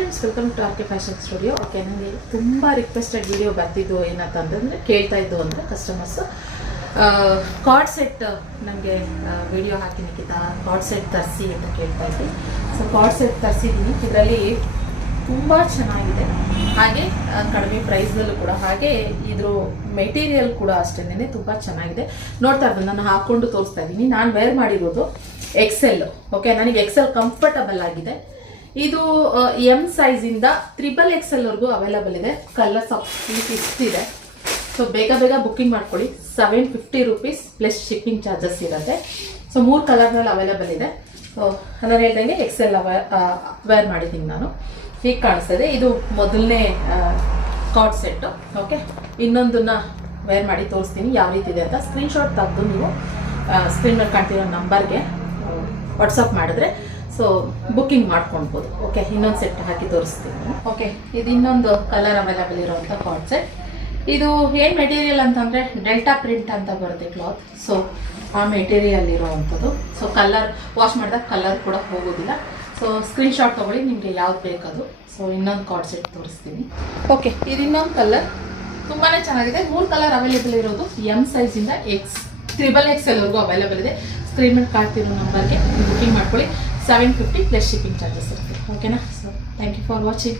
Friends, welcome to R K fashion studio. Okay, ನನಗೆ ತುಂಬ requested video ಬರ್ತಿದ್ದು ಏನಂತಂದರೆ ಕೇಳ್ತಾ ಇದ್ದು ಅಂದರೆ ಕಸ್ಟಮರ್ಸು ಕಾರ್ಡ್ ಸೆಟ್ ನನಗೆ ವಿಡಿಯೋ ಹಾಕಿ ನಿಖಿತಾ ಕಾರ್ಡ್ ಸೆಟ್ ತರಿಸಿ ಅಂತ ಕೇಳ್ತಾ ಇದ್ದೆ. ಸೊ ಕಾರ್ಡ್ ಸೆಟ್ ತರಿಸಿದ್ದೀನಿ. ಇದರಲ್ಲಿ ತುಂಬ ಚೆನ್ನಾಗಿದೆ, ಹಾಗೆ ಕಡಿಮೆ ಪ್ರೈಸ್ನಲ್ಲೂ ಕೂಡ, ಹಾಗೆ ಇದ್ರ ಮೆಟೀರಿಯಲ್ ಕೂಡ ಅಷ್ಟೇನೆ ತುಂಬ ಚೆನ್ನಾಗಿದೆ. ನೋಡ್ತಾ ಇರ್ಬೋದು, ನಾನು ಹಾಕ್ಕೊಂಡು ತೋರಿಸ್ತಾ ಇದ್ದೀನಿ. ನಾನು ವೇರ್ ಮಾಡಿರೋದು XL. ಓಕೆ, ನನಗೆ XL ಕಂಫರ್ಟಬಲ್ ಆಗಿದೆ. ಇದು M ಸೈಜಿಂದ XXL ವರೆಗೂ ಅವೈಲಬಲ್ ಇದೆ. ಕಲರ್ಸ್ ಇಷ್ಟಿದೆ. ಸೊ ಬೇಗ ಬೇಗ ಬುಕ್ಕಿಂಗ್ ಮಾಡ್ಕೊಳ್ಳಿ. 750 ರೂಪೀಸ್ ಪ್ಲಸ್ ಶಿಪ್ಪಿಂಗ್ ಚಾರ್ಜಸ್ ಇರುತ್ತೆ. ಸೊ 3 ಕಲರ್ನಲ್ಲಿ ಅವೈಲಬಲ್ ಇದೆ. ಸೊ ನಾನು ಹೇಳ್ದಂಗೆ XL ವೇರ್ ಮಾಡಿದ್ದೀನಿ ನಾನು. ಹೀಗೆ ಕಾಣಿಸ್ತದೆ. ಇದು ಮೊದಲನೇ ಕಾರ್ಡ್ ಸೆಟ್ಟು. ಓಕೆ, ಇನ್ನೊಂದನ್ನ ವೇರ್ ಮಾಡಿ ತೋರಿಸ್ತೀನಿ ಯಾವ ರೀತಿ ಇದೆ ಅಂತ. ಸ್ಕ್ರೀನ್ಶಾಟ್ ತೆಗೆದು ನೀವು ಸ್ಕ್ರೀನ್ ಮೇಲೆ ಕಾಣ್ತಿರೋ ನಂಬರ್ಗೆ ವಾಟ್ಸಪ್ ಮಾಡಿದ್ರೆ ಸೊ ಬುಕ್ಕಿಂಗ್ ಮಾಡ್ಕೊಳ್ಬೋದು. ಓಕೆ, ಇನ್ನೊಂದು ಸೆಟ್ ಹಾಕಿ ತೋರಿಸ್ತೀನಿ. ಓಕೆ, ಇದು ಇನ್ನೊಂದು ಕಲರ್ ಅವೈಲಬಲ್ ಇರುವಂಥ ಕಾರ್ಡ್ ಸೆಟ್. ಇದು ಏನು ಮೆಟೀರಿಯಲ್ ಅಂತಂದರೆ ಡೆಲ್ಟಾ ಪ್ರಿಂಟ್ ಅಂತ ಬರುತ್ತೆ ಕ್ಲಾತ್. ಸೊ ಆ ಮೆಟೀರಿಯಲ್ ಇರೋವಂಥದ್ದು. ಸೊ ಕಲರ್ ವಾಶ್ ಮಾಡಿದಾಗ ಕಲರ್ ಕೂಡ ಹೋಗೋದಿಲ್ಲ. ಸೊ ಸ್ಕ್ರೀನ್ಶಾಟ್ ತೊಗೊಳ್ಳಿ, ನಿಮಗೆ ಯಾವ್ದು ಬೇಕದು. ಸೊ ಇನ್ನೊಂದು ಕಾರ್ಡ್ ಸೆಟ್ ತೋರಿಸ್ತೀನಿ. ಓಕೆ, ಇದು ಇನ್ನೊಂದು ಕಲರ್ ತುಂಬಾ ಚೆನ್ನಾಗಿದೆ. 3 ಕಲರ್ ಅವೈಲೇಬಲ್ ಇರೋದು. M ಸೈಜಿಂದ XXL ವರೆಗೂ ಅವೈಲೇಬಲ್ ಇದೆ. ಸ್ಕ್ರೀನ್ ಮೇಲೆ ಕಾಣ್ತಿರೋ ನಂಬರ್ಗೆ ಬುಕ್ಕಿಂಗ್ ಮಾಡ್ಕೊಳ್ಳಿ. 750 ಪ್ಲಸ್ ಶಿಪ್ಪಿಂಗ್ ಚಾರ್ಜಸ್ ಇರುತ್ತೆ. ಓಕೆನಾ? So thank you for watching.